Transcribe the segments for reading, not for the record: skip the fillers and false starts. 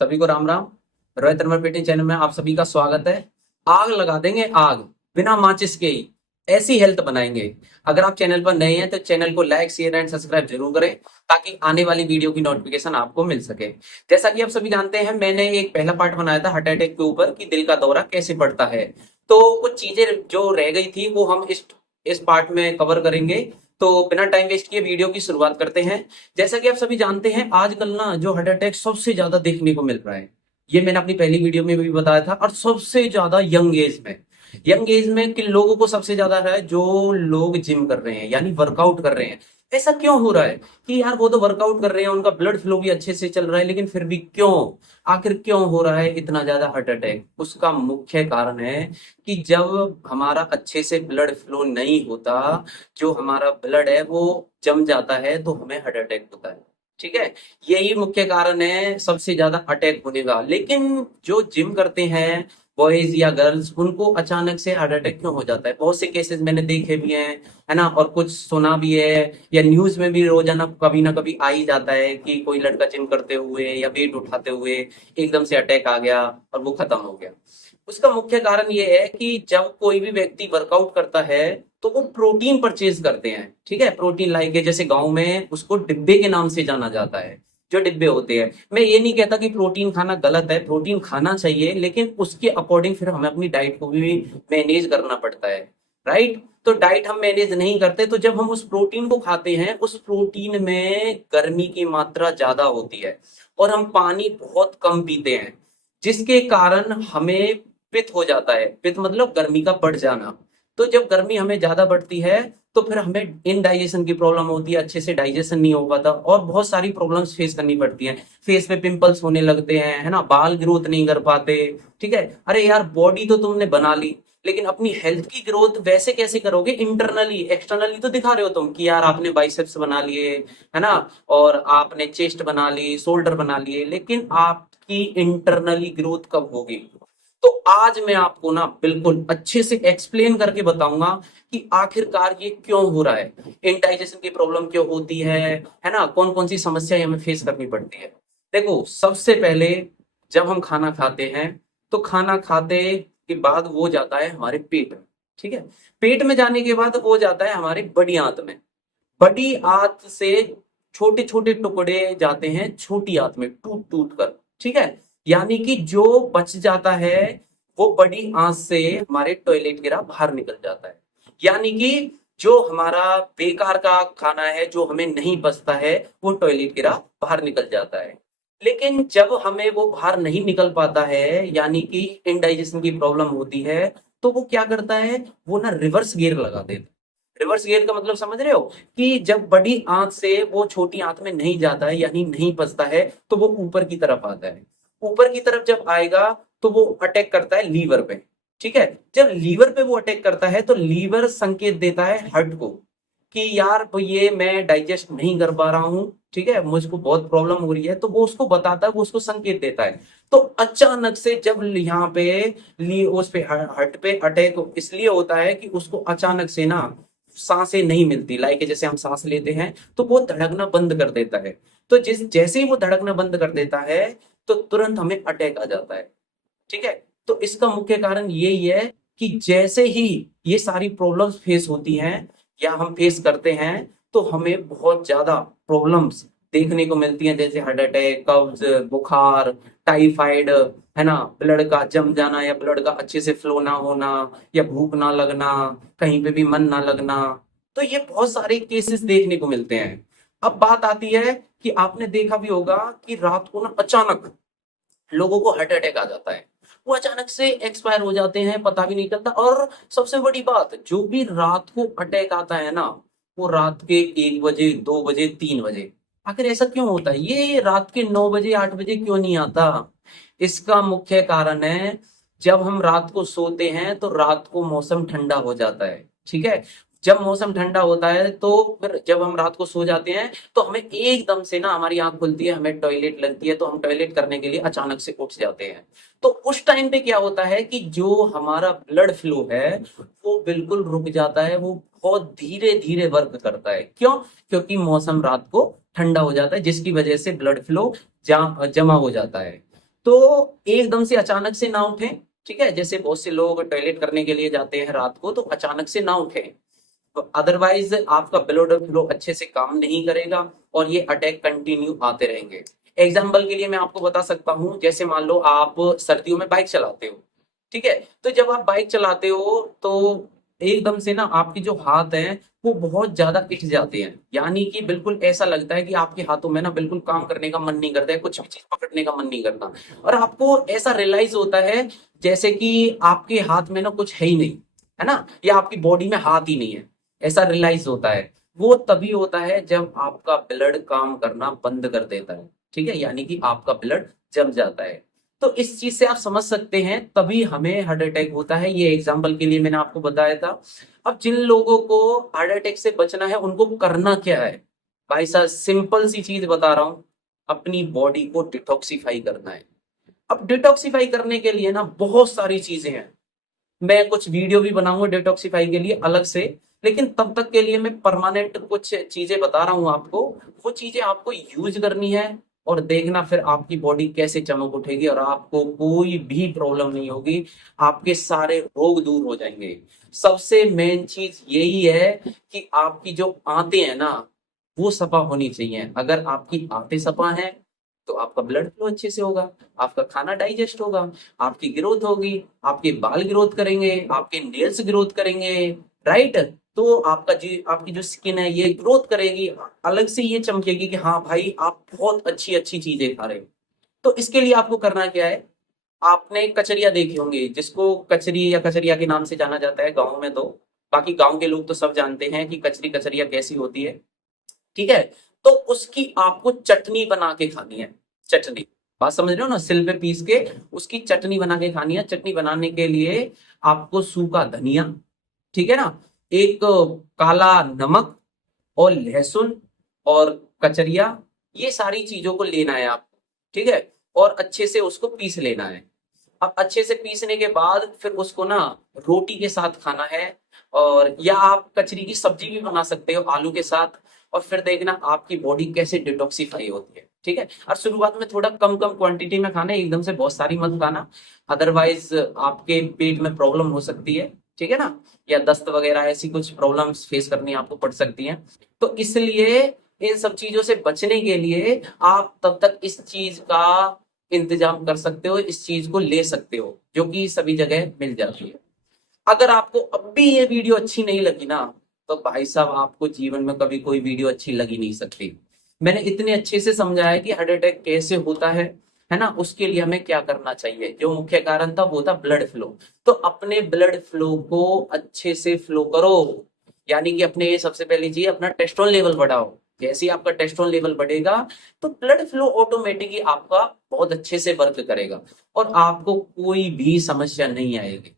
सभी को राम राम। रोहित नंबर पेटी चैनल में आप सभी का स्वागत है। आग लगा देंगे, आग बिना माचिस के ही ऐसी हेल्थ बनाएंगे। अगर आप चैनल पर नए हैं तो चैनल को लाइक शेयर एंड सब्सक्राइब जरूर करें ताकि आने वाली वीडियो की नोटिफिकेशन आपको मिल सके। जैसा कि आप सभी जानते हैं, मैंने एक पहला पार्ट बनाया था हार्ट अटैक के ऊपर कि दिल का दौरा कैसे पड़ता है। तो कुछ चीजें जो रह गई थी वो हम इस पार्ट में कवर करेंगे। तो बिना टाइम वेस्ट किए वीडियो की शुरुआत करते हैं। जैसा कि आप सभी जानते हैं, आजकल ना जो हार्ट अटैक सबसे ज्यादा देखने को मिल रहा है, ये मैंने अपनी पहली वीडियो में भी बताया था, और सबसे ज्यादा यंग एज में किन लोगों को सबसे ज्यादा है? जो लोग जिम कर रहे हैं यानी वर्कआउट कर रहे हैं। ऐसा क्यों हो रहा है कि यार वो तो वर्कआउट कर रहे हैं, उनका ब्लड फ्लो भी अच्छे से चल रहा है, लेकिन फिर भी क्यों, आखिर क्यों हो रहा है इतना ज्यादा हार्ट अटैक? उसका मुख्य कारण है कि जब हमारा अच्छे से ब्लड फ्लो नहीं होता, जो हमारा ब्लड है वो जम जाता है, तो हमें हार्ट अटैक होता है। ठीक है, यही मुख्य कारण है सबसे ज्यादा अटैक होने का। लेकिन जो जिम करते हैं बॉयज या गर्ल्स, उनको अचानक से हार्ट अटैक क्यों हो जाता है? बहुत से केसेस मैंने देखे भी हैं, है ना, और कुछ सुना भी है, या न्यूज में भी रोजाना कभी ना कभी आ ही जाता है कि कोई लड़का जिम करते हुए या वेट उठाते हुए एकदम से अटैक आ गया और वो खत्म हो गया। उसका मुख्य कारण ये है कि जब कोई भी व्यक्ति वर्कआउट करता है तो वो प्रोटीन परचेज करते हैं। ठीक है, प्रोटीन लाइक जैसे गांव में उसको डिब्बे के नाम से जाना जाता है, जो डिब्बे होते हैं। मैं ये नहीं कहता कि प्रोटीन खाना गलत है, प्रोटीन खाना चाहिए, लेकिन उसके अकॉर्डिंग फिर हमें अपनी डाइट को भी मैनेज करना पड़ता है। राइट, तो डाइट हम मैनेज नहीं करते, तो जब हम उस प्रोटीन को खाते हैं, उस प्रोटीन में गर्मी की मात्रा ज्यादा होती है और हम पानी बहुत कम पीते हैं, जिसके कारण हमें पित्त हो जाता है। पित्त मतलब गर्मी का बढ़ जाना। तो जब गर्मी हमें ज्यादा बढ़ती है तो फिर हमें इनडाइजेशन की प्रॉब्लम होती है, अच्छे से डाइजेशन नहीं हो पाता और बहुत सारी प्रॉब्लम्स फेस करनी पड़ती हैं। फेस पे पिंपल्स होने लगते हैं, है ना, बाल ग्रोथ नहीं कर पाते। ठीक है, अरे यार बॉडी तो तुमने बना ली, लेकिन अपनी हेल्थ की ग्रोथ वैसे कैसे करोगे? इंटरनली, एक्सटर्नली तो दिखा रहे हो तुम कि यार आपने बाइसेप्स बना लिए, है ना, और आपने चेस्ट बना ली, शोल्डर बना लिए, लेकिन आपकी इंटरनली ग्रोथ कब होगी? तो आज मैं आपको ना बिल्कुल अच्छे से एक्सप्लेन करके बताऊंगा कि आखिरकार ये क्यों हो रहा है, इंडाइजेशन की प्रॉब्लम क्यों होती है ना, कौन कौन सी समस्याएं हमें फेस करनी पड़ती है। देखो, सबसे पहले जब हम खाना खाते हैं तो खाना खाते के बाद वो जाता है हमारे पेट में। ठीक है, पेट में जाने के बाद वो जाता है हमारे बड़ी आंत में। बड़ी आंत से छोटे छोटे टुकड़े जाते हैं छोटी आंत में, टूट टूट कर। ठीक है, यानी कि जो बच जाता है वो बड़ी आंत से हमारे टॉयलेट गिरा बाहर निकल जाता है। यानी कि जो हमारा बेकार का खाना है, जो हमें नहीं पचता है, वो टॉयलेट गिरा बाहर निकल जाता है। लेकिन जब हमें वो बाहर नहीं निकल पाता है, यानी कि इनडाइजेशन की प्रॉब्लम होती है, तो वो क्या करता है, वो ना रिवर्स गियर लगा देता है। रिवर्स गियर का मतलब समझ रहे हो? कि जब बड़ी आंत से वो छोटी आंत में नहीं जाता है यानी नहीं पचता है, तो वो ऊपर की तरफ आता है। ऊपर की तरफ जब आएगा तो वो अटैक करता है लीवर पे। ठीक है, जब लीवर पे वो अटैक करता है तो लीवर संकेत देता है हार्ट को कि यार तो ये मैं डाइजेस्ट नहीं कर पा रहा हूँ, ठीक है, मुझको बहुत प्रॉब्लम हो रही है। तो वो उसको बताता है, वो उसको संकेत देता है। तो अचानक से जब यहाँ पे उस पे हार्ट पे अटैक इसलिए होता है कि उसको अचानक से ना सांसें नहीं मिलती, लाइक जैसे हम सांस लेते हैं तो वो धड़कना बंद कर देता है। तो जैसे ही वो धड़कना बंद कर देता है तो तुरंत हमें अटैक आ जाता है। ठीक है, तो इसका मुख्य कारण यही है कि जैसे ही ये सारी प्रॉब्लम्स फेस होती हैं या हम फेस करते हैं, तो हमें बहुत ज्यादा प्रॉब्लम्स देखने को मिलती हैं, जैसे हार्ट अटैक, कब्ज, बुखार, टाइफाइड, है ना, ब्लड का जम जाना या ब्लड का अच्छे से फ्लो ना होना, या भूख ना लगना, कहीं पे भी मन ना लगना। तो ये बहुत सारे केसेस देखने को मिलते हैं। अब बात आती है कि आपने देखा भी होगा कि रात को ना अचानक लोगों को हार्ट अटैक आ जाता है, वो अचानक से एक्सपायर हो जाते हैं, पता भी नहीं चलता। और सबसे बड़ी बात, जो भी रात को अटैक आता है ना, वो रात के 1 बजे, 2 बजे, 3 बजे। आखिर ऐसा क्यों होता है? ये रात के 9 बजे, 8 बजे क्यों नहीं आता? इसका मुख्य कारण है, जब हम रात को सोते हैं तो रात को मौसम ठंडा हो जाता है। ठीक है, जब मौसम ठंडा होता है तो फिर जब हम रात को सो जाते हैं तो हमें एकदम से ना हमारी आंख खुलती है, हमें टॉयलेट लगती है, तो हम टॉयलेट करने के लिए अचानक से उठ जाते हैं। तो उस टाइम पे क्या होता है कि जो हमारा ब्लड फ्लो है वो बिल्कुल रुक जाता है, वो बहुत धीरे धीरे वर्क करता है। क्यों? क्योंकि मौसम रात को ठंडा हो जाता है, जिसकी वजह से ब्लड फ्लो जमा हो जाता है। तो एकदम से अचानक से ना उठें, ठीक है। जैसे बहुत से लोग टॉयलेट करने के लिए जाते हैं रात को, तो अचानक से ना उठें, तो अदरवाइज आपका ब्लड फ्लो अच्छे से काम नहीं करेगा और ये अटैक कंटिन्यू आते रहेंगे। एग्जाम्पल के लिए मैं आपको बता सकता हूँ, जैसे मान लो आप सर्दियों में बाइक चलाते हो, ठीक है। तो जब आप बाइक चलाते हो तो एकदम से ना आपके जो हाथ हैं वो बहुत ज्यादा इठ जाते हैं, यानी कि बिल्कुल ऐसा लगता है कि आपके हाथों में ना बिल्कुल काम करने का मन नहीं करता है, कुछ भी चीज पकड़ने का मन नहीं करता। और आपको ऐसा रियलाइज होता है जैसे कि आपके हाथ में ना कुछ है ही नहीं, है ना, या आपकी बॉडी में हाथ ही नहीं है, ऐसा रियलाइज होता है। वो तभी होता है जब आपका ब्लड काम करना बंद कर देता है, ठीक है, यानी कि आपका ब्लड जम जाता है। तो इस चीज से आप समझ सकते हैं तभी हमें हार्ट अटैक होता है। ये एग्जाम्पल के लिए मैंने आपको बताया था। अब जिन लोगों को हार्ट अटैक से बचना है उनको करना क्या है, भाई साहब सिंपल सी चीज बता रहा हूं, अपनी बॉडी को डिटॉक्सिफाई करना है। अब डिटॉक्सिफाई करने के लिए ना बहुत सारी चीजें हैं, मैं कुछ वीडियो भी बनाऊंगा डिटॉक्सिफाई के लिए अलग से, लेकिन तब तक के लिए मैं परमानेंट कुछ चीजें बता रहा हूं आपको। वो चीजें आपको यूज करनी है और देखना फिर आपकी बॉडी कैसे चमक उठेगी और आपको कोई भी प्रॉब्लम नहीं होगी, आपके सारे रोग दूर हो जाएंगे। सबसे मेन चीज यही है कि आपकी जो आंतें हैं ना वो सफा होनी चाहिए। अगर आपकी आंतें सफा हैं तो आपका ब्लड फ्लो अच्छे से होगा, आपका खाना डाइजेस्ट होगा, आपकी ग्रोथ होगी, आपके बाल ग्रोथ करेंगे, आपके नेल्स ग्रोथ करेंगे, राइट। तो आपकी जो स्किन है ये ग्रोथ करेगी, अलग से ये चमकेगी कि हाँ भाई आप बहुत अच्छी अच्छी चीजें खा रहे हो। तो इसके लिए आपको करना क्या है, आपने कचरिया देखे होंगे, जिसको कचरी या कचरिया के नाम से जाना जाता है गाँव में, तो बाकी गाँव के लोग तो सब जानते हैं कि कचरी कचरिया कैसी होती है, ठीक है। तो उसकी आपको चटनी बना के खानी है, चटनी, बात समझ रहे हो ना, सिल पे पीस के उसकी चटनी बना के खानी है। चटनी बनाने के लिए आपको सूखा धनिया, ठीक है ना, एक काला नमक और लहसुन और कचरिया, ये सारी चीजों को लेना है आपको, ठीक है, और अच्छे से उसको पीस लेना है। अब अच्छे से पीसने के बाद फिर उसको ना रोटी के साथ खाना है, और या आप कचरी की सब्जी भी बना सकते हो आलू के साथ, और फिर देखना आपकी बॉडी कैसे डिटॉक्सिफाई होती है, ठीक है। और शुरुआत में थोड़ा कम कम क्वांटिटी में खाना है, एकदम से बहुत सारी मत खाना, अदरवाइज आपके पेट में प्रॉब्लम हो सकती है, ठीक है ना, या दस्त वगैरह ऐसी कुछ प्रॉब्लम्स फेस करनी आपको पड़ सकती हैं। तो इसलिए इन सब चीजों से बचने के लिए आप तब तक इस चीज का इंतजाम कर सकते हो, इस चीज को ले सकते हो जो कि सभी जगह मिल जाती है। अगर आपको अब भी ये वीडियो अच्छी नहीं लगी ना, तो भाई साहब आपको जीवन में कभी कोई वीडियो अच्छी लगी नहीं सकती। मैंने इतने अच्छे से समझाया कि हार्ट अटैक कैसे होता है ना, उसके लिए हमें क्या करना चाहिए। जो मुख्य कारण था वो था ब्लड फ्लो। तो अपने ब्लड फ्लो को अच्छे से फ्लो करो, यानी कि अपने सबसे पहली चीज अपना टेस्टोन लेवल बढ़ाओ। जैसे ही आपका टेस्टोन लेवल बढ़ेगा तो ब्लड फ्लो ऑटोमेटिकली आपका बहुत अच्छे से वर्क करेगा और आपको कोई भी समस्या नहीं आएगी,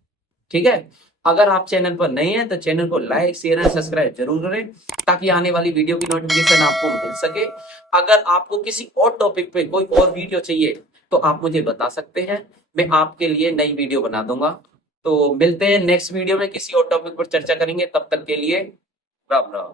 ठीक है। अगर आप चैनल पर नए हैं तो चैनल को लाइक शेयर एंड सब्सक्राइब जरूर करें, ताकि आने वाली वीडियो की नोटिफिकेशन आपको मिल सके। अगर आपको किसी और टॉपिक पे कोई और वीडियो चाहिए तो आप मुझे बता सकते हैं, मैं आपके लिए नई वीडियो बना दूंगा। तो मिलते हैं नेक्स्ट वीडियो में, किसी और टॉपिक पर चर्चा करेंगे। तब तक के लिए राम राम।